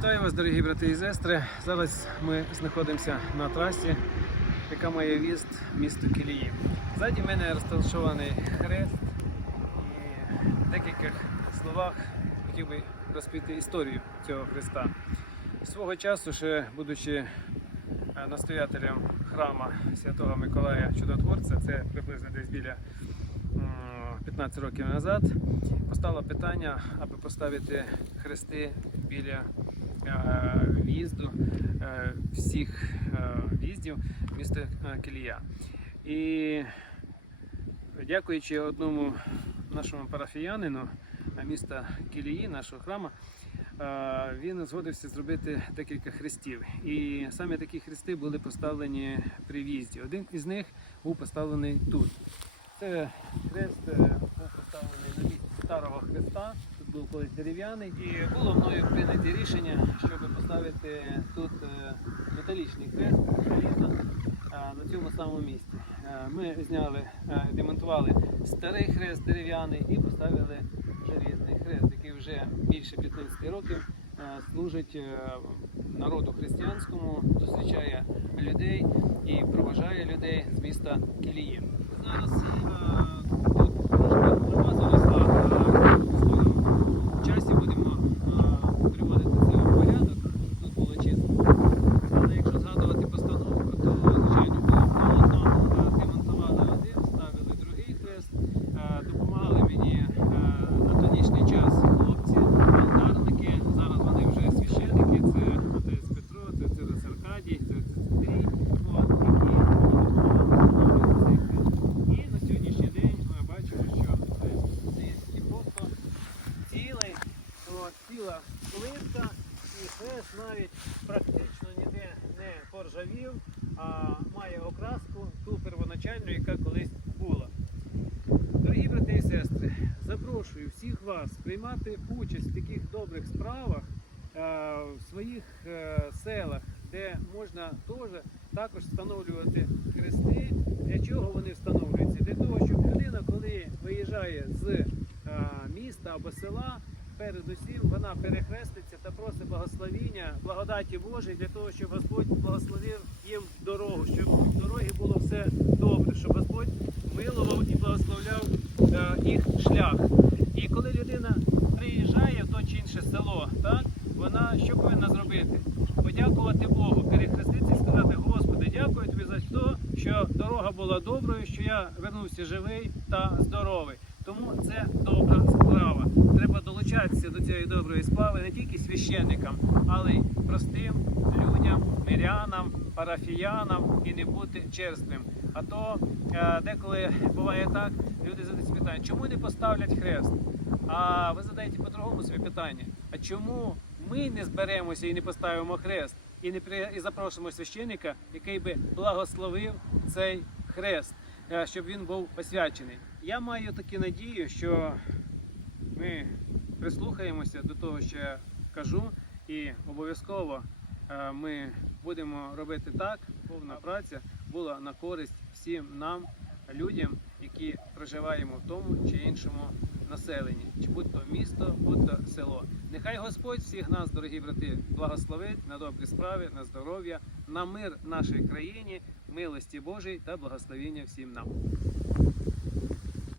Вітаю вас, дорогі брати і сестри. Зараз ми знаходимося на трасі, яка має в'їзд місто Кілії. Ззаді мене розташований хрест і в декількох словах хотів би розповісти історію цього хреста. Свого часу, ще будучи е, настоятелем храма Святого Миколая Чудотворця, це приблизно десь біля 15 років назад, постало питання, аби поставити хрести біля в'їзду е, всіх е, в'їздів міста е, Кілія. І дякуючи одному нашому парафіянину е, міста Кілії, нашого храму, е, він згодився зробити декілька хрестів. І саме такі хрести були поставлені при в'їзді. Один із них був поставлений тут. Це хрест е, був поставлений на місці старого хреста. Був колись дерев'яний. І було мною прийнято рішення, щоб поставити тут е, металічний залізно, е, на цьому самому місці. Е, Ми зняли, демонтували старий хрест дерев'яний і поставили желізний хрест, який вже більше 15 років служить народу християнському, зустрічає людей і проважає людей з міста Кілії. Зараз е, тут трошки трава заросла, е, в скорому часі будемо е, приводити це в порядок, тут було чисто. Але якщо згадувати постановку, то звичайно було холодно, е, демонтували один, ставили другий хрест, е, допомагали мені е, на тодішній час хлопці, алтарники. Зараз вони вже священники, це отець Петро, це отець Аркадій, це отець Андрій, от, які допомагали встановлювати цей хрест. І на сьогоднішній день ми бачимо, що хрест стоїть і просто цілий, от, ціла плитка, і хрест навіть практично ніде не поржавів, а має окраску ту первоначальну, яка колись була. Дорогі брати і сестри, запрошую всіх вас приймати участь в таких добрих справах е, в своїх е, селах, де можна теж також встановлювати хрести. Для чого вони встановлюються? Для того, щоб людина, коли виїжджає з е, міста або села, передусім вона перехреститься та просить благословіння, благодаті Божої для того, щоб Господь благословив їм дорогу, щоб в дорогі було все добре, щоб Господь милував і благословляв е, їх шлях. І коли людина приїжджає в то чи інше село, так, вона що повинна зробити? Подякувати Богу, перехреститися і сказати, Господи, дякую тобі за те, що дорога була доброю, що я вернувся живий та здоровий. Тому це справа. Долучатися до цієї доброї справи не тільки священникам, але й простим людям, мирянам, парафіянам і не бути черствим. А то е, деколи буває так, люди задають питання, чому не поставлять хрест? А ви задаєте по-другому собі питання: а чому ми не зберемося і не поставимо хрест, і не при і запросимо священника, який би благословив цей хрест, е, щоб він був посвячений? Я маю таку надію, що ми прислухаємося до того, що я кажу, і обов'язково е, ми будемо робити так, повна праця була на користь всім нам, людям, які проживаємо в тому чи іншому населенні, чи будь то місто, будь то село. Нехай Господь всіх нас, дорогі брати, благословить на добрі справи, на здоров'я, на мир нашій країні, милості Божій та благословіння всім нам.